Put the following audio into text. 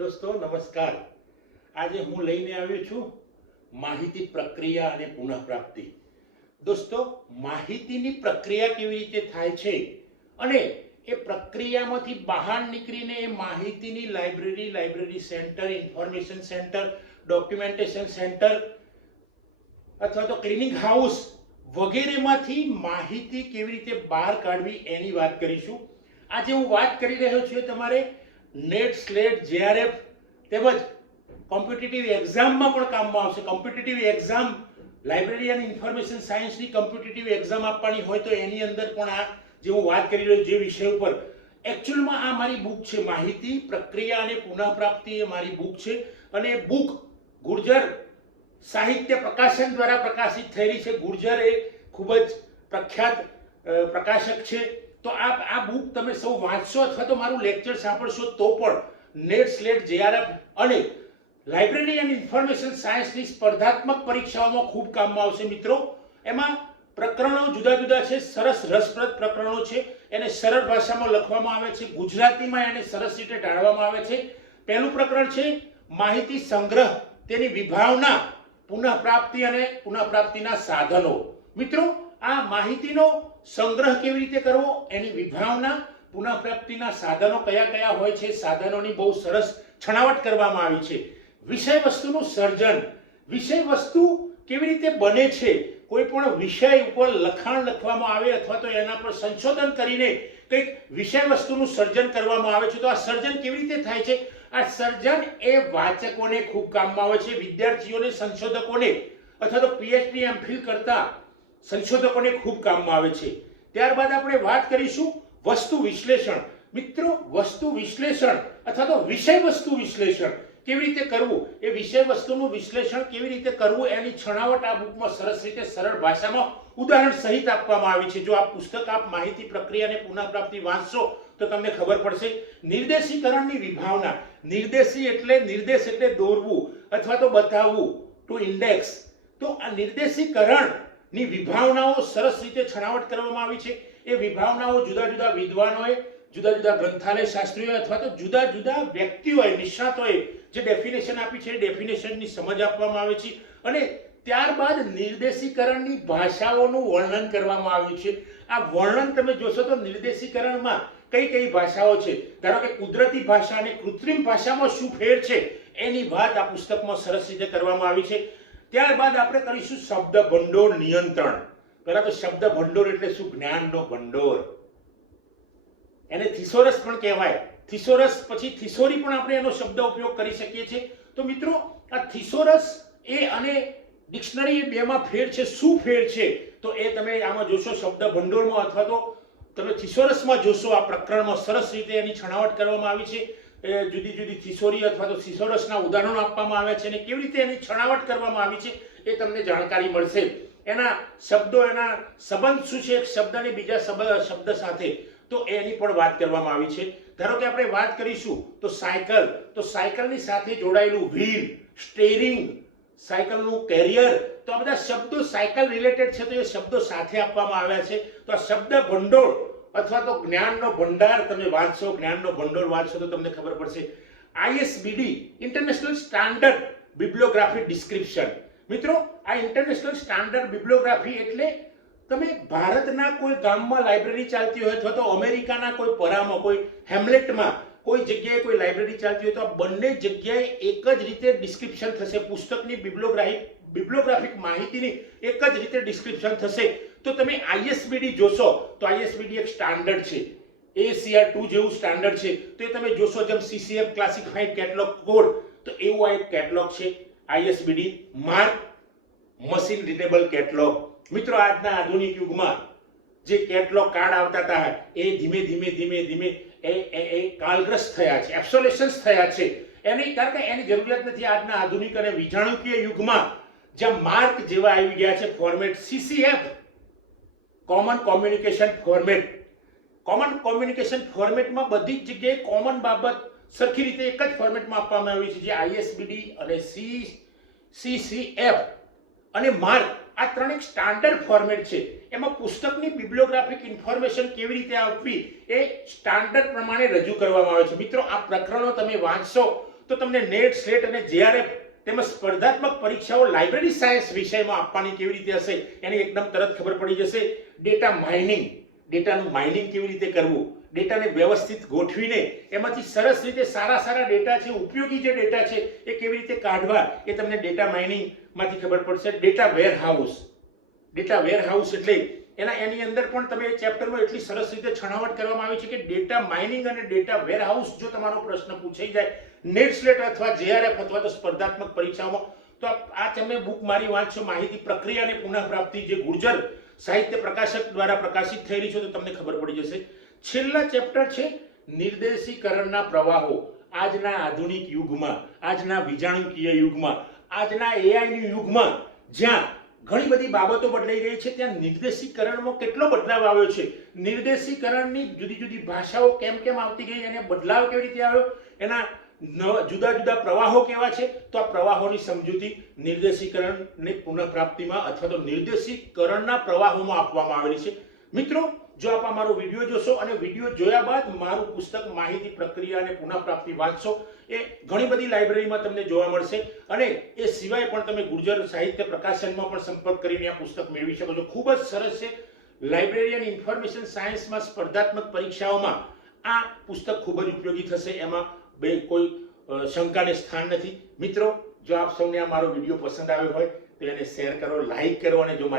દોસ્તો નમસ્કાર। આજે હું લઈને આવ્યો છું માહિતી પ્રક્રિયા અને પુનઃપ્રાપ્તિ। દોસ્તો, માહિતીની પ્રક્રિયા કેવી રીતે થાય છે અને એ પ્રક્રિયામાંથી બહાર નીકળીને એ માહિતીની library centre, information centre, documentation centre અથવા તો ક્લિનિંગ હાઉસ વગેરેમાંથી માહિતી કેવી રીતે બહાર કાઢવી એની વાત કરીશું। આજે હું વાત કરી રહ્યો છું તમારે નેટ, સ્લેટ, જેઆરએફ તેમજ કોમ્પિટિટિવ એક્ઝામમાં પણ કામમાં આવશે। કોમ્પિટિટિવ એક્ઝામ, લાઇબ્રેરી અને ઇન્ફોર્મેશન સાયન્સની કોમ્પિટિટિવ એક્ઝામ આપવાની હોય તો એની અંદર પણ આ જે હું વાત કરી રહ્યો જે વિષય ઉપર એકચ્યુઅલમાં આ મારી બુક છે, માહિતી પ્રક્રિયા અને પુનઃપ્રાપ્તિ એ મારી બુક છે અને એ બુક ગુર્જર સાહિત્ય પ્રકાશન દ્વારા પ્રકાશિત થયેલી છે। ગુર્જર એ ખૂબ જ પ્રખ્યાત પ્રકાશક છે। તો આ બુક તમે સૌ વાંચશો અથવા તો મારું લેક્ચર સાંભળશો તો પણ નેટ, સ્લેટ, જેઆરએફ અને લાઇબ્રેરી અને ઇન્ફોર્મેશન સાયન્સની સ્પર્ધાત્મક પરીક્ષાઓમાં ખૂબ કામમાં આવશે મિત્રો। એમાં પ્રકરણો જુદા જુદા છે, સરસ રસપ્રદ પ્રકરણો છે, એને સરળ ભાષામાં લખવામાં આવે છે, ગુજરાતીમાં એને સરસ રીતે ઢાળવામાં આવે છે। પહેલું પ્રકરણ છે માહિતી સંગ્રહ, તેની વિભાવના, પુનઃપ્રાપ્તિ અને પુનઃપ્રાપ્તિના સાધનો। મિત્રો, આ માહિતીનો સંગ્રહ કેવી રીતે કરવો, એની વિભાવના, પુનઃપ્રાપ્તિના સાધનો કયા કયા હોય છે, સાધનોની બહુ સરસ છણાવટ કરવામાં આવી છે। વિષય વસ્તુનું સર્જન, વિષય વસ્તુ કેવી રીતે બને છે, કોઈ પણ વિષય ઉપર લખાણ લખવામાં આવે અથવા તો એના પર સંશોધન કરીને કંઈક વિષય વસ્તુનું સર્જન કરવામાં આવે છે તો આ સર્જન કેવી રીતે થાય છે? આ સર્જન એ વાચકોને ખૂબ કામમાં આવે છે, વિદ્યાર્થીઓને, સંશોધકોને અથવા તો પીએચડી, એમફિલ કરતા સંશોધકોને ખૂબ કામમાં આવે છે। ત્યારબાદ આપણે વાત કરીશું વસ્તુ વિશ્લેષણ। મિત્રો, વસ્તુ વિશ્લેષણ અથવા તો વિષય વસ્તુ વિશ્લેષણ કેવી રીતે કરવું, એ વિષય વસ્તુનું વિશ્લેષણ કેવી રીતે કરવું એની છણાવટ આ બુકમાં સરસ રીતે સરળ ભાષામાં ઉદાહરણ સહિત આપવામાં આવી છે। જો આ પુસ્તક આપ માહિતી પ્રક્રિયા અને પુનઃપ્રાપ્તિ વાંચશો તો તમને ખબર પડશે। નિર્દેશીકરણની વિભાવના, નિર્દેશ એટલે દોરવું અથવા તો બતાવવું, ટુ ઇન્ડેક્સ। તો આ નિર્દેશીકરણની વિભાવનાઓ સરસ રીતે છણાવટ કરવામાં આવી છે। એ વિભાવનાઓ જુદા જુદા વિદ્વાનોએ, જુદા જુદા ગ્રંથાલય શાસ્ત્રીઓ અથવા તો જુદા જુદા વ્યક્તિઓએ, નિષ્ણાતોએ જે ડેફિનેશન આપી છે એ ડેફિનેશનની સમજ આપવામાં આવે છે અને ત્યારબાદ નિર્દેશીકરણની ભાષાઓનું વર્ણન કરવામાં આવ્યું છે। આ વર્ણન તમે જોશો તો નિર્દેશીકરણમાં કઈ કઈ ભાષાઓ છે, ધારો કે કુદરતી ભાષા અને કૃત્રિમ ભાષામાં શું ફેર છે એની વાત આ પુસ્તકમાં સરસ રીતે કરવામાં આવી છે। ત્યારબાદ આપણે કરીશું શબ્દ ભંડોળ નિયંત્રણ। પહેલા તો શબ્દ ભંડોળ એટલે શું? જ્ઞાનનો ભંડોળ, એને થિસોરસ પણ કહેવાય। થિસોરસ પછી થિસોરી પણ આપણે એનો શબ્દ ઉપયોગ કરી શકીએ છીએ। તો મિત્રો, આ થિસોરસ એ અને ડિક્શનરી એ બેમાં ફેર છે। શું ફેર છે તો એ તમે આમાં જોશો શબ્દ ભંડોળમાં અથવા તો તમે થિસોરસમાં જોશો। આ પ્રકરણમાં સરસ રીતે એની છણાવટ કરવામાં આવી છે। જુદી જુદી થિસોરી અથવા તો થિસોરસના ઉદાહરણો આપવામાં આવ્યા છે અને કેવી રીતે એની છણાવટ કરવામાં આવી છે એ તમને જાણકારી મળશે। એના શબ્દો, એના સંબંધ શું છે એક શબ્દને બીજા શબ્દ સાથે, તો એની પણ વાત કરવામાં આવી છે। ધારો કે આપણે વાત કરીશું તો સાયકલ, તો સાયકલની સાથે જોડાયેલું વ્હીલ, સ્ટીયરિંગ, સાયકલનું કેરિયર, તો આ બધા શબ્દો સાયકલ રિલેટેડ છે તો એ શબ્દો સાથે આપવામાં આવ્યા છે। તો આ શબ્દ ભંડોળ અથવા તો જ્ઞાનનો ભંડાર તમે વાંચશો, જ્ઞાનનો ભંડોળ વાંચશો તો તમને ખબર પડશે। આઈએસબીડી, ઇન્ટરનેશનલ સ્ટાન્ડર્ડ બિબ્લિયોગ્રાફી ડિસ્ક્રિપ્શન। મિત્રો, આ ઇન્ટરનેશનલ સ્ટાન્ડર્ડ બિબ્લિયોગ્રાફી એટલે તમે ભારતના કોઈ ગામમાં લાઇબ્રેરી ચાલતી હોય અથવા તો અમેરિકાના કોઈ પરામાં, કોઈ હેમ્લેટમાં કોઈ જગ્યાએ કોઈ લાઇબ્રેરી ચાલતી હોય તો આ બંને જગ્યાએ એક જ રીતે ડિસ્ક્રિપ્શન થશે। પુસ્તકની બિબ્લિયોગ્રાફિક માહિતીની એક જ રીતે ડિસ્ક્રિપ્શન થશે। તો તમે આઈએસબીડી જોશો તો આઈએસબીડી એક સ્ટાન્ડર્ડ છે, ACR2 જેવું સ્ટાન્ડર્ડ છે। તો એ તમે જોશો જેમ CCF ક્લાસિફાઈડ કેટલોગ કોડ, તો એવું આ એક કેટલોગ છે આઈએસબીડી, માર્ક મશીન રીડેબલ કેટલોગ। મિત્રો, આજના આધુનિક યુગમાં જે કેટલોગ કાર્ડ આવતા હતા એ ધીમે ધીમે એ કાળગ્રસ્ત થયા છે, એબ્સોલેશન્સ થયા છે। એની કારણ કે એની જરૂરિયાત નથી આજના આધુનિક અને વિજાણુકીય યુગમાં, જ્યાં માર્ક જેવા આવી ગયા છે format, CCF common communication format. Common communication ફોર્મેટમાં બધી જ જગ્યાએ કોમન બાબત સરખી રીતે એક જ ફોર્મેટમાં આપવામાં આવી છે, જે આઈએસબીડી અને CCF અને માર્ક આ ત્રણ એક સ્ટાન્ડર્ડ ફોર્મેટ છે। એમાં પુસ્તકની બિબ્લિયોગ્રાફિક ઇન્ફોર્મેશન કેવી રીતે આપવી એ સ્ટાન્ડર્ડ પ્રમાણે રજૂ કરવામાં આવે છે। મિત્રો, આ પ્રકરણો તમે વાંચશો તો તમને નેટ સ્લેટ અને જેઆરએફ તેમજ સ્પર્ધાત્મક પરીક્ષાઓ લાઇબ્રેરી સાયન્સ વિષયમાં આપવાની કેવી રીતે હશે એની એકદમ તરત ખબર પડી જશે. ડેટા માઇનિંગ, ડેટાનું માઇનિંગ કેવી રીતે કરવું, ડેટાને વ્યવસ્થિત ગોઠવીને એમાંથી સરસ રીતે સારા ડેટા છે, ઉપયોગી જે ડેટા છે એ કેવી રીતે કાઢવા એ તમને ડેટા માઇનિંગમાંથી ખબર પડશે. ડેટા વેરહાઉસ, ડેટા વેરહાઉસ એટલે એની અંદર પણ તમે ચેપ્ટરમાં એટલી સરસ રીતે છણાવટ કરવામાં આવી છે કે ડેટા માઇનિંગ અને ડેટા વેરહાઉસ જો તમારો પ્રશ્ન પૂછાઈ જાય નેટ સ્લેટ અથવા જેઆરએફ અથવા તો સ્પર્ધાત્મક પરીક્ષાઓમાં, તો આ તમે બુક મારી વાંચશો, માહિતી પ્રક્રિયા અને પુનઃપ્રાપ્તિ, જે ગુર્જર સાહિત્ય પ્રકાશક દ્વારા પ્રકાશિત થયેલી છે, તો તમને ખબર પડી જશે. છેલ્લા ચેપ્ટર છે નિર્દેશીકરણના પ્રવાહો. આજના આધુનિક યુગમાં, આજના વિજાણુકીય યુગમાં, આજના એઆઈની યુગમાં જ્યાં ઘણી બધી બાબતો બદલાઈ રહી છે, ત્યાં નિર્દેશીકરણમાં કેટલો બદલાવ આવ્યો છે, નિર્દેશીકરણની જુદી જુદી ભાષાઓ કેમ આવતી ગઈ, એને બદલાવ કેવી રીતે આવ્યો, એના જુદા જુદા પ્રવાહો કેવા છે, તો આ પ્રવાહોની સમજૂતી નિર્દેશીકરણની પુનઃપ્રાપ્તિમાં અથવા તો નિર્દેશીકરણના પ્રવાહોમાં આપવામાં આવેલી છે. મિત્રો, જો આપ અમારો વિડીયો જોશો અને વિડીયો જોયા બાદ મારું પુસ્તક માહિતી પ્રક્રિયા અને પુનઃપ્રાપ્તિ વાંચશો, એ ઘણી બધી લાઇબ્રેરીમાં તમને જોવા મળશે અને એ સિવાય પણ તમે ગુર્જર સાહિત્ય પ્રકાશનમાં પણ સંપર્ક કરીને આ પુસ્તક મેળવી શકો છો. ખૂબ જ સરસ છે. લાઇબ્રેરી અને ઇન્ફોર્મેશન સાયન્સમાં સ્પર્ધાત્મક પરીક્ષાઓમાં આ પુસ્તક ખૂબ જ ઉપયોગી થશે, એમાં કોઈ શંકાને સ્થાન નથી. મિત્રો, જો આપ સૌને આ મારો વિડીયો પસંદ આવ્યો હોય તો એને શેર કરો, લાઈક કરો અને જો મારી